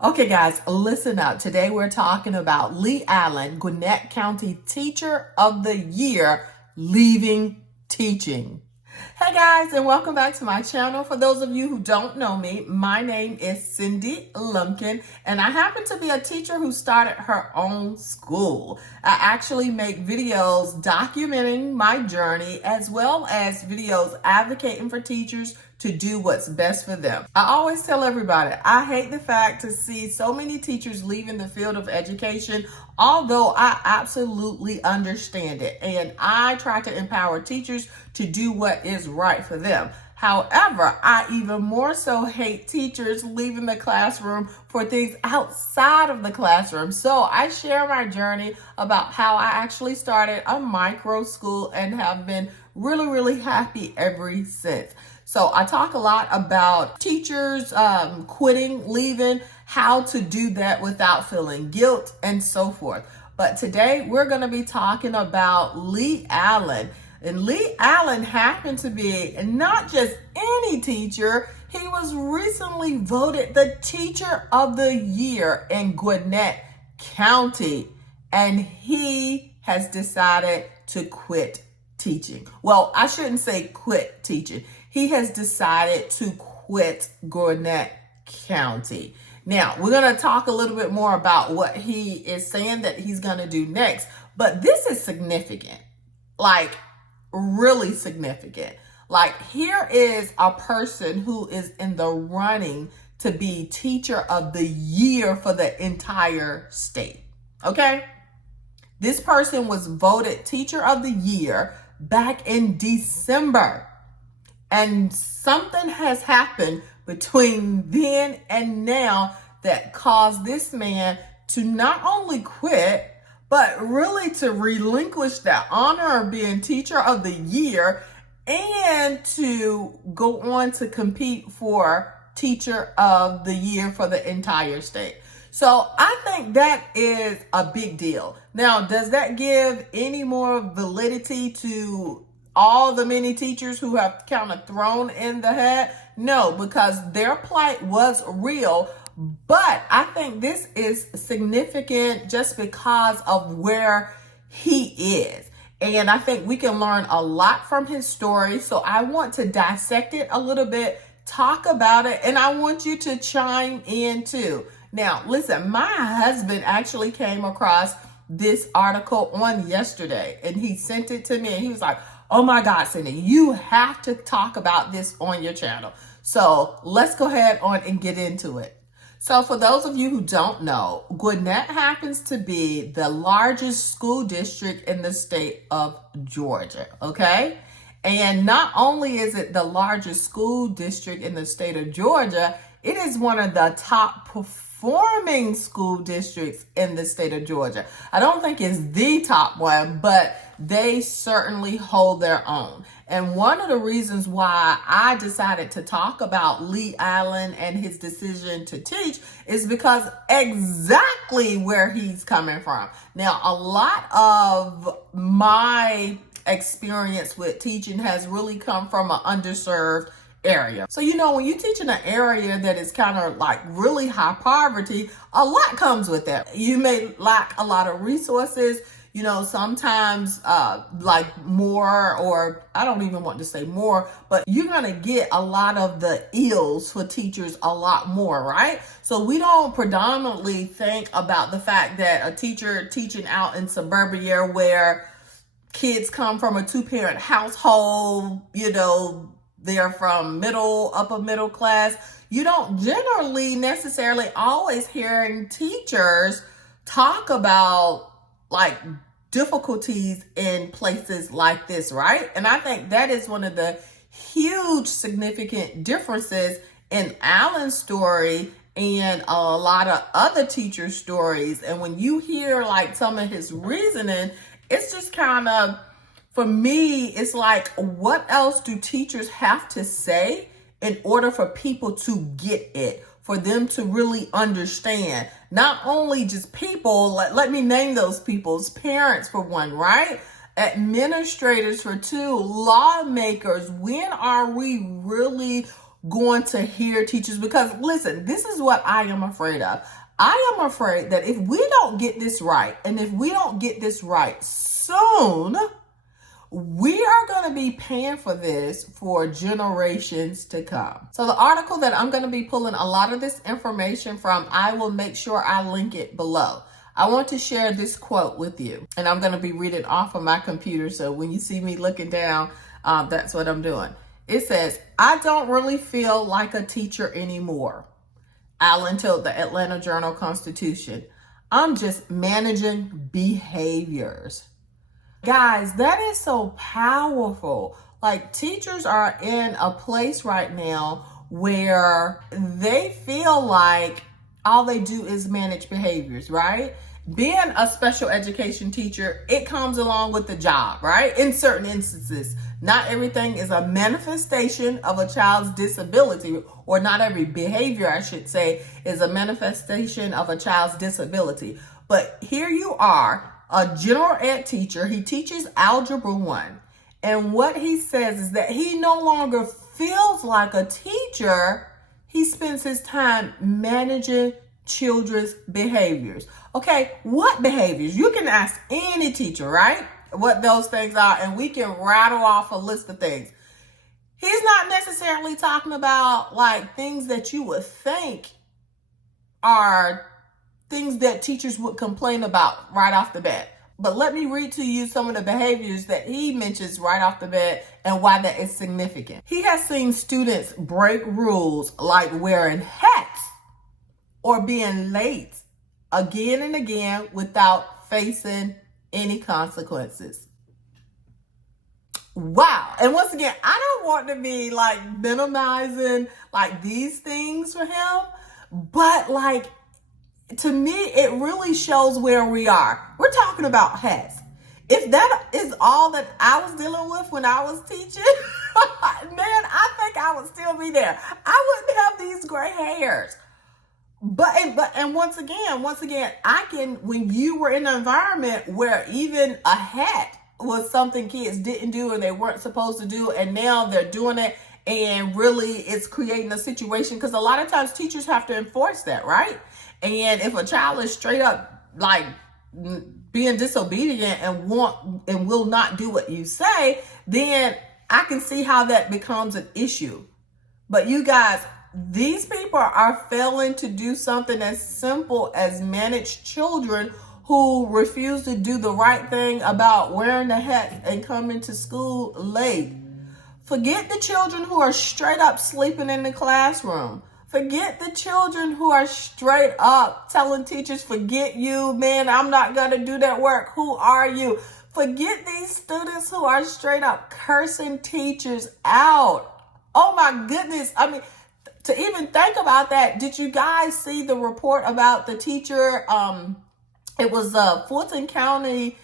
Okay, guys, listen up. Today we're talking about Lee Allen, Gwinnett County Teacher of the Year, leaving teaching. Hey guys, and welcome back to my channel. For those of you who don't know me, my name is Cindy Lumpkin, and I happen to be a teacher who started her own school. I actually make videos documenting my journey as well as videos advocating for teachers to do what's best for them. I always tell everybody, I hate the fact to see so many teachers leaving the field of education, although I absolutely understand it. And I try to empower teachers to do what is right for them. However, I even more so hate teachers leaving the classroom for things outside of the classroom. So I share my journey about how I actually started a micro school and have been really happy ever since. So I talk a lot about teachers quitting, leaving, how to do that without feeling guilt and so forth. But today we're going to be talking about Lee Allen. And Lee Allen happened to be not just any teacher, he was recently voted the Teacher of the Year in Gwinnett County. And he has decided to quit teaching. Well, I shouldn't say quit teaching. He has decided to quit Gwinnett County. Now, we're going to talk a little bit more about what he is saying that he's going to do next. But this is significant, like really significant. Like, here is a person who is in the running to be Teacher of the Year for the entire state. Okay? This person was voted Teacher of the Year back in December. And something has happened between then and now that caused this man to not only quit, but really to relinquish that honor of being Teacher of the Year and to go on to compete for Teacher of the Year for the entire state. So I think that is a big deal. Now, does that give any more validity to all the many teachers who have kind of thrown in the hat? No, because their plight was real. But I think this is significant just because of where he is. And I think we can learn a lot from his story. So I want to dissect it a little bit, talk about it, and I want you to chime in too. Now, listen, my husband actually came across this article on yesterday, and he sent it to me, and he was like, "Oh my God, Cindy, you have to talk about this on your channel." So let's go ahead on and get into it. So for those of you who don't know, Gwinnett happens to be the largest school district in the state of Georgia, okay? And not only is it the largest school district in the state of Georgia, it is one of the top performing school districts in the state of Georgia. I don't think it's the top one, but they certainly hold their own. And one of the reasons why I decided to talk about Lee Allen and his decision to teach is because exactly where he's coming from. Now, a lot of my experience with teaching has really come from an underserved area. So, when you teach in an area that is kind of like really high poverty, a lot comes with that. You may lack a lot of resources. Sometimes like more, or I don't even want to say more, but you're going to get a lot of the ills for teachers a lot more, right? So we don't predominantly think about the fact that a teacher teaching out in suburbia where kids come from a two-parent household, they're from upper middle class. You don't generally necessarily always hearing teachers talk about like difficulties in places like this, right? And I think that is one of the huge significant differences in Allen's story and a lot of other teacher stories. And when you hear like some of his reasoning, it's just kind of, for me, it's like, what else do teachers have to say in order for people to get it? For them to really understand, not only just people, let me name those people's parents for one, right? Administrators for two, lawmakers. When are we really going to hear teachers, because listen, this is what I am afraid of. I am afraid that if we don't get this right, and if we don't get this right soon, we are going to be paying for this for generations to come. So the article that I'm going to be pulling a lot of this information from, I will make sure I link it below. I want to share this quote with you, and I'm going to be reading off of my computer. So when you see me looking down, that's what I'm doing. It says, "I don't really feel like a teacher anymore," Allen told the Atlanta Journal-Constitution. "I'm just managing behaviors." Guys, that is so powerful. Like, teachers are in a place right now where they feel like all they do is manage behaviors, right? Being a special education teacher, it comes along with the job, right? In certain instances, not everything is a manifestation of a child's disability, or not every behavior, I should say, is a manifestation of a child's disability. But here you are, a general ed teacher. He teaches Algebra 1. And what he says is that he no longer feels like a teacher. He spends his time managing children's behaviors. Okay, what behaviors? You can ask any teacher, right, what those things are, and we can rattle off a list of things. He's not necessarily talking about like things that you would think are things that teachers would complain about right off the bat. But let me read to you some of the behaviors that he mentions right off the bat and why that is significant. He has seen students break rules like wearing hats or being late again and again without facing any consequences. Wow. And once again, I don't want to be like minimizing like these things for him, but like, to me, it really shows where we are. We're talking about hats. If that is all that I was dealing with when I was teaching, man, I think I would still be there. I wouldn't have these gray hairs. But once again, I can, when you were in an environment where even a hat was something kids didn't do or they weren't supposed to do, and now they're doing it, and really it's creating a situation, because a lot of times teachers have to enforce that, right? And if a child is straight up like being disobedient and will not do what you say, then I can see how that becomes an issue. But you guys, these people are failing to do something as simple as manage children who refuse to do the right thing about wearing the hat and coming to school late. Forget the children who are straight up sleeping in the classroom. Forget the children who are straight up telling teachers, forget you, man, I'm not going to do that work. Who are you? Forget these students who are straight up cursing teachers out. Oh my goodness. I mean, to even think about that, did you guys see the report about the teacher? It was a Fulton County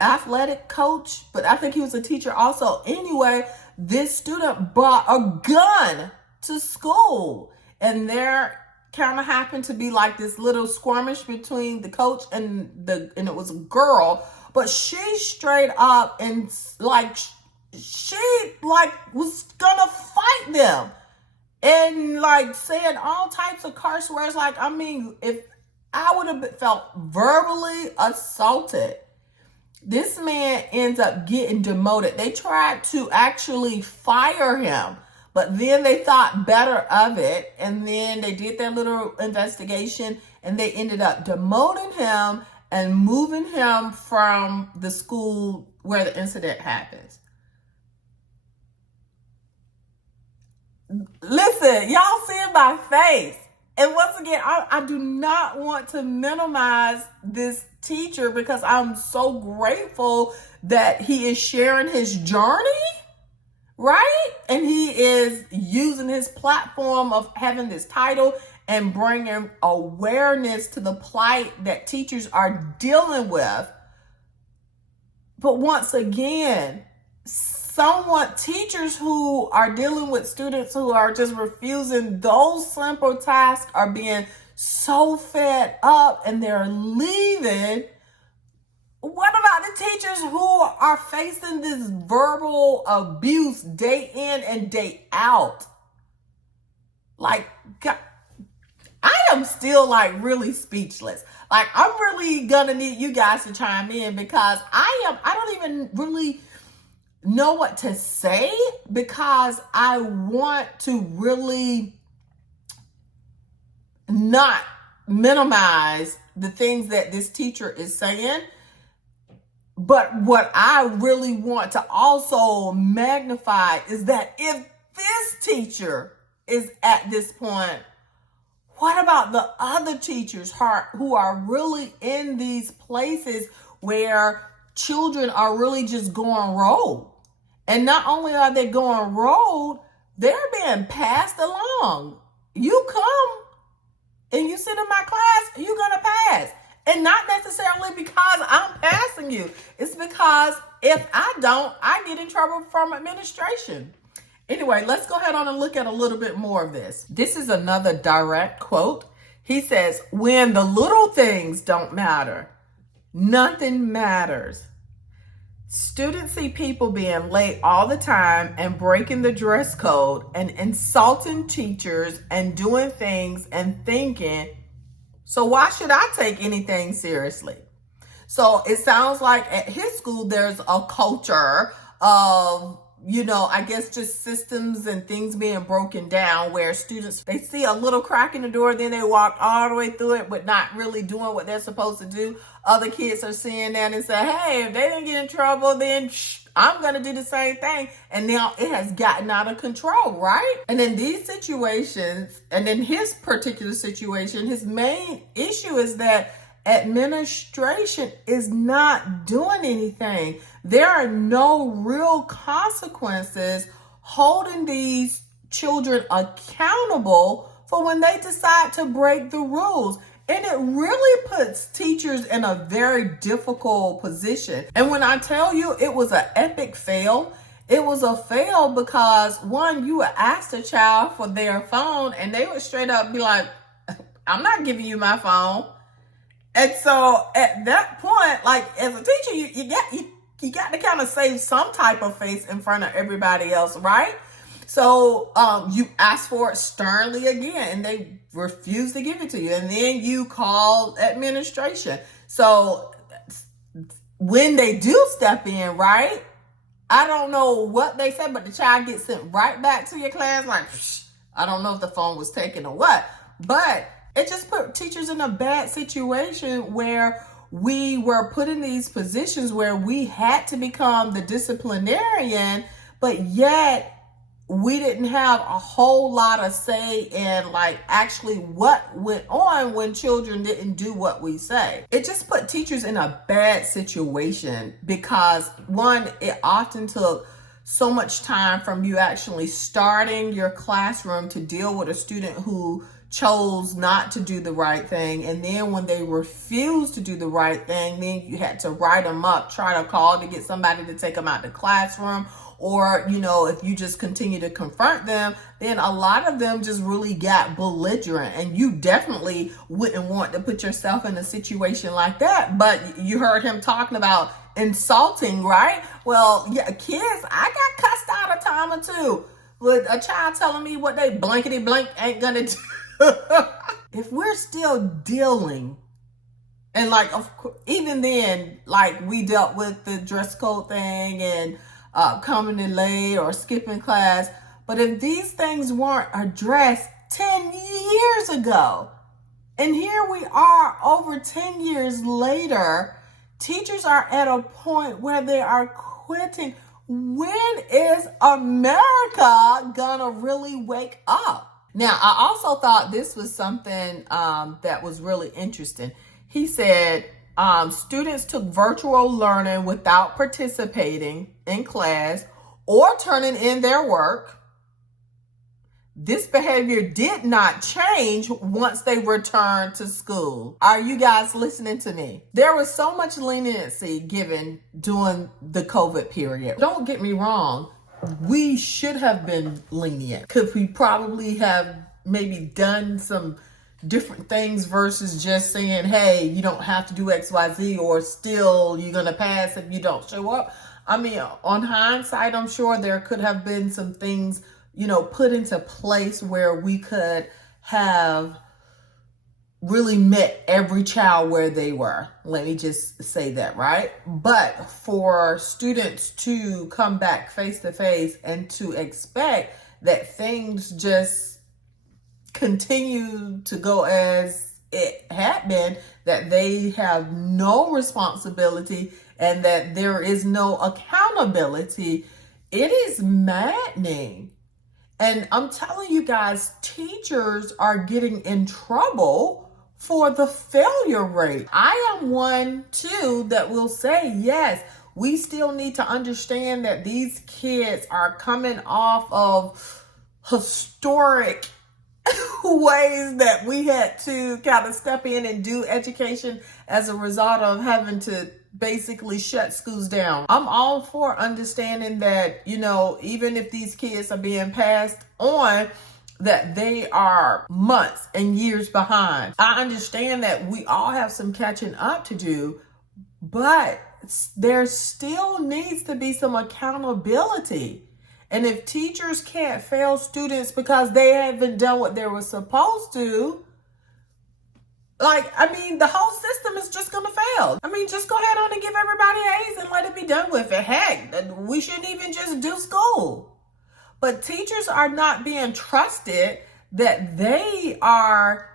athletic coach, but I think he was a teacher also. Anyway, this student brought a gun to school, and there kind of happened to be like this little skirmish between the coach and it was a girl, but she straight up and like she like was gonna fight them and like saying all types of curse words. Like, I mean, if I would have felt verbally assaulted. This man ends up getting demoted. They tried to actually fire him, but then they thought better of it, and then they did their little investigation, and they ended up demoting him and moving him from the school where the incident happens. Listen, y'all seeing my face. And once again, I do not want to minimize this teacher, because I'm so grateful that he is sharing his journey, right? And he is using his platform of having this title and bringing awareness to the plight that teachers are dealing with. But once again, teachers who are dealing with students who are just refusing those simple tasks are being so fed up and they're leaving. What about the teachers who are facing this verbal abuse day in and day out? Like, I am still like really speechless. Like, I'm really gonna need you guys to chime in because I don't even really know what to say, because I want to really not minimize the things that this teacher is saying. But what I really want to also magnify is that if this teacher is at this point, what about the other teachers who are really in these places where children are really just going rogue? And not only are they going rogue, they're being passed along. You come and you sit in my class, you're going to pass. And not necessarily because I'm passing you. It's because if I don't, I get in trouble from administration. Anyway, let's go ahead on and look at a little bit more of this. This is another direct quote. He says, when the little things don't matter, nothing matters. Students see people being late all the time and breaking the dress code and insulting teachers and doing things and thinking, so why should I take anything seriously? So it sounds like at his school, there's a culture of, I guess just systems and things being broken down where students, they see a little crack in the door, then they walk all the way through it, but not really doing what they're supposed to do. Other kids are seeing that and say, hey, if they didn't get in trouble, then I'm going to do the same thing. And now it has gotten out of control, right? And in these situations, and in his particular situation, his main issue is that administration is not doing anything. There are no real consequences holding these children accountable for when they decide to break the rules. And it really puts teachers in a very difficult position. And when I tell you it was an epic fail, it was a fail because, one, you would ask the child for their phone and they would straight up be like, I'm not giving you my phone. And so at that point, like as a teacher, you got to kind of save some type of face in front of everybody else, right? So you ask for it sternly again, and they refuse to give it to you. And then you call administration. So when they do step in, right, I don't know what they said, but the child gets sent right back to your class. Like, I don't know if the phone was taken or what, but it just put teachers in a bad situation where we were put in these positions where we had to become the disciplinarian, but yet we didn't have a whole lot of say in like actually what went on when children didn't do what we say. It just put teachers in a bad situation because, one, it often took so much time from you actually starting your classroom to deal with a student who chose not to do the right thing. And then when they refused to do the right thing, then you had to write them up, try to call to get somebody to take them out the classroom. Or, if you just continue to confront them, then a lot of them just really got belligerent. And you definitely wouldn't want to put yourself in a situation like that. But you heard him talking about insulting, right? Well, yeah, kids, I got cussed out a time or two with a child telling me what they blankety blank ain't gonna do. If we're still dealing, and like, even then, like we dealt with the dress code thing and coming in late or skipping class. But if these things weren't addressed 10 years ago, and here we are over 10 years later, teachers are at a point where they are quitting. When is America gonna really wake up? Now, I also thought this was something that was really interesting. He said, students took virtual learning without participating in class or turning in their work. This behavior did not change once they returned to school. Are you guys listening to me? There was so much leniency given during the COVID period. Don't get me wrong. We should have been lenient because we probably have maybe done some different things versus just saying, hey, you don't have to do XYZ or still you're going to pass if you don't show up. I mean, on hindsight, I'm sure there could have been some things put into place where we could have really met every child where they were. Let me just say that, right? But for students to come back face to face and to expect that things just continue to go as it had been, that they have no responsibility and that there is no accountability, it is maddening. And I'm telling you guys, teachers are getting in trouble for the failure rate. I am one too that will say, yes, we still need to understand that these kids are coming off of historic ways that we had to kind of step in and do education as a result of having to basically shut schools down. I'm all for understanding that, even if these kids are being passed on, that they are months and years behind. I understand that we all have some catching up to do, but there still needs to be some accountability. And if teachers can't fail students because they haven't done what they were supposed to, the whole system is just going to fail. Just go ahead on and give everybody A's and let it be done with it. Heck, we shouldn't even just do school. But teachers are not being trusted that they are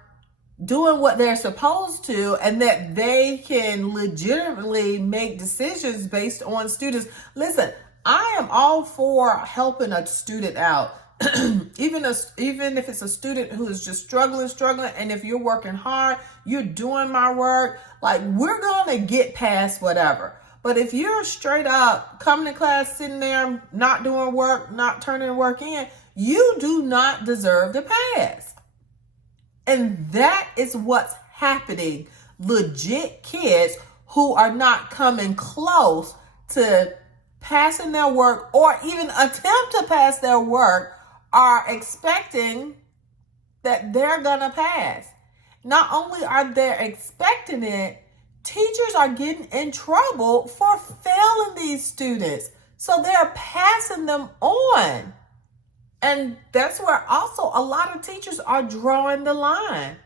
doing what they're supposed to and that they can legitimately make decisions based on students. Listen, I am all for helping a student out. Even if it's a student who is just struggling, and if you're working hard, you're doing my work, we're going to get past whatever. But if you're straight up coming to class, sitting there, not doing work, not turning work in, you do not deserve to pass. And that is what's happening. Legit kids who are not coming close to passing their work or even attempt to pass their work are expecting that they're going to pass. Not only are they expecting it, teachers are getting in trouble for failing these students. So they're passing them on. And that's where also a lot of teachers are drawing the line.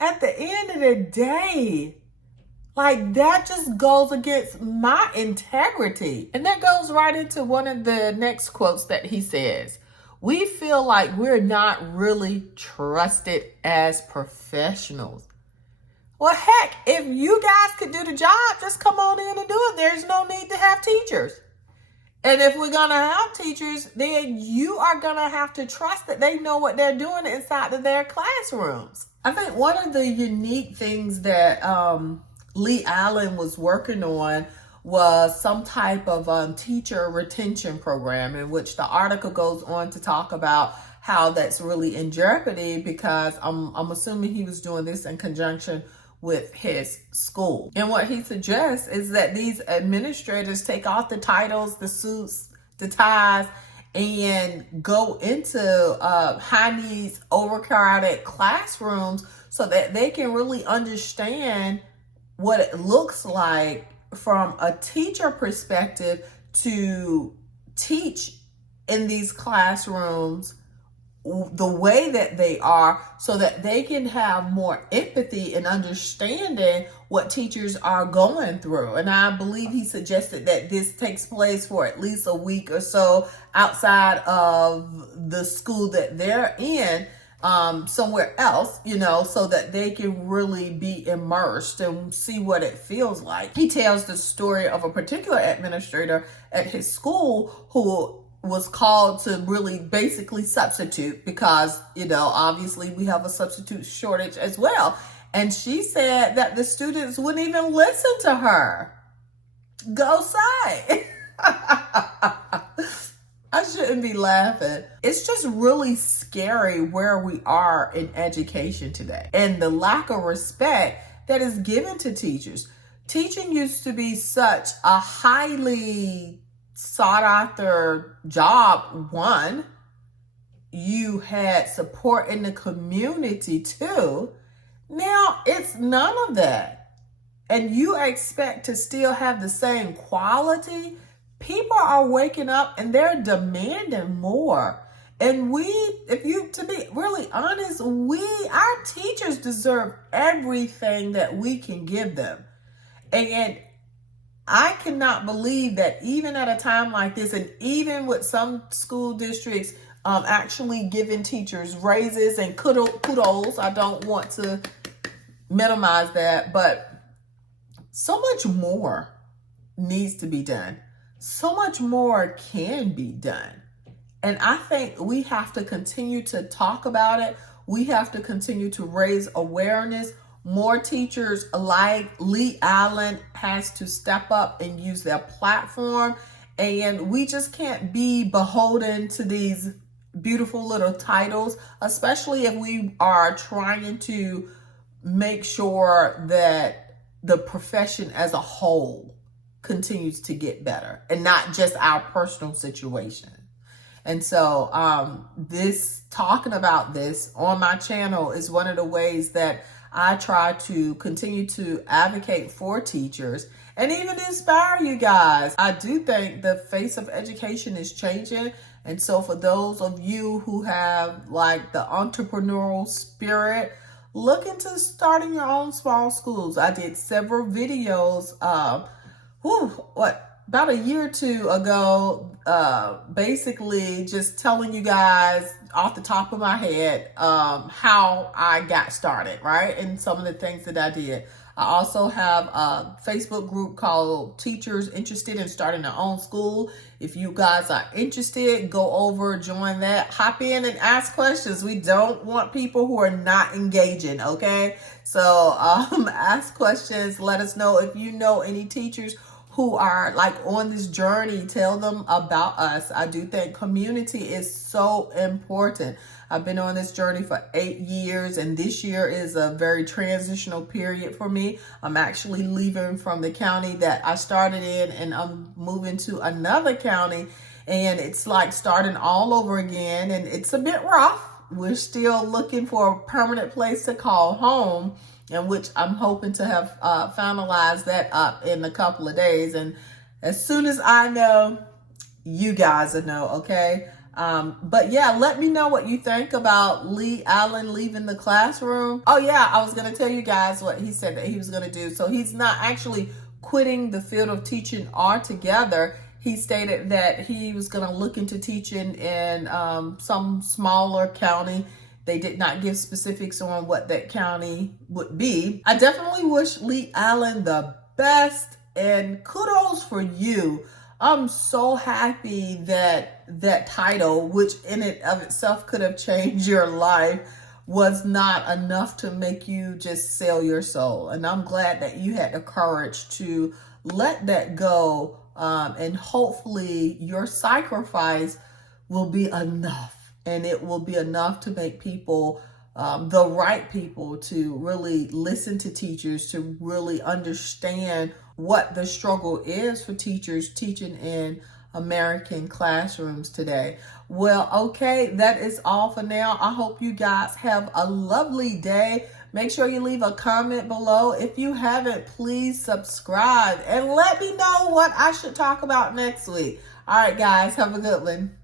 At the end of the day, that just goes against my integrity. And that goes right into one of the next quotes that he says. We feel like we're not really trusted as professionals. Well, heck, if you guys could do the job, just come on in and do it. There's no need to have teachers. And if we're going to have teachers, then you are going to have to trust that they know what they're doing inside of their classrooms. I think one of the unique things that Lee Allen was working on was some type of teacher retention program, in which the article goes on to talk about how that's really in jeopardy, because I'm assuming he was doing this in conjunction with his school. And what he suggests is that these administrators take off the titles, the suits, the ties, and go into high needs, overcrowded classrooms so that they can really understand what it looks like from a teacher perspective to teach in these classrooms the way that they are, so that they can have more empathy and understanding what teachers are going through. And I believe he suggested that this takes place for at least a week or so outside of the school that they're in, somewhere else, so that they can really be immersed and see what it feels like. He tells the story of a particular administrator at his school who was called to really basically substitute because, obviously we have a substitute shortage as well. And she said that the students wouldn't even listen to her. Go say. I shouldn't be laughing. It's just really scary where we are in education today and the lack of respect that is given to teachers. Teaching used to be such a highly sought after job. One, you had support in the community too. Now it's none of that. And you expect to still have the same quality. People are waking up and they're demanding more. And to be really honest, our teachers deserve everything that we can give them. And I cannot believe that even at a time like this, and even with some school districts actually giving teachers raises and kudos, I don't want to minimize that, but so much more needs to be done. So much more can be done. And I think we have to continue to talk about it. We have to continue to raise awareness. More teachers like Lee Allen has to step up and use their platform. And we just can't be beholden to these beautiful little titles, especially if we are trying to make sure that the profession as a whole continues to get better and not just our personal situation. And so talking about this on my channel is one of the ways that I try to continue to advocate for teachers and even inspire you guys. I do think the face of education is changing. And so for those of you who have like the entrepreneurial spirit, look into starting your own small schools. I did several videos, about a year or two ago, basically just telling you guys off the top of my head how I got started, right? And some of the things that I did. I also have a Facebook group called Teachers Interested in Starting Their Own School. If you guys are interested, go over, join that, hop in and ask questions. We don't want people who are not engaging, okay? So ask questions. Let us know if you know any teachers who are like on this journey. Tell them about us. I do think community is so important. I've been on this journey for 8 years, and this year is a very transitional period for me. I'm actually leaving from the county that I started in, and I'm moving to another county, and it's like starting all over again, and it's a bit rough. We're still looking for a permanent place to call home, in which I'm hoping to have finalized that up in a couple of days. And as soon as I know, you guys will know, okay? But yeah, let me know what you think about Lee Allen leaving the classroom. Oh yeah, I was going to tell you guys what he said that he was going to do. So he's not actually quitting the field of teaching altogether. He stated that he was going to look into teaching in some smaller county. They did not give specifics on what that county would be. I definitely wish Lee Allen the best, and kudos for you. I'm so happy that that title, which in and of itself could have changed your life, was not enough to make you just sell your soul. And I'm glad that you had the courage to let that go. And hopefully your sacrifice will be enough. And it will be enough to make people, the right people, to really listen to teachers, to really understand what the struggle is for teachers teaching in American classrooms today. Well, okay, that is all for now. I hope you guys have a lovely day. Make sure you leave a comment below. If you haven't, please subscribe and let me know what I should talk about next week. All right, guys, have a good one.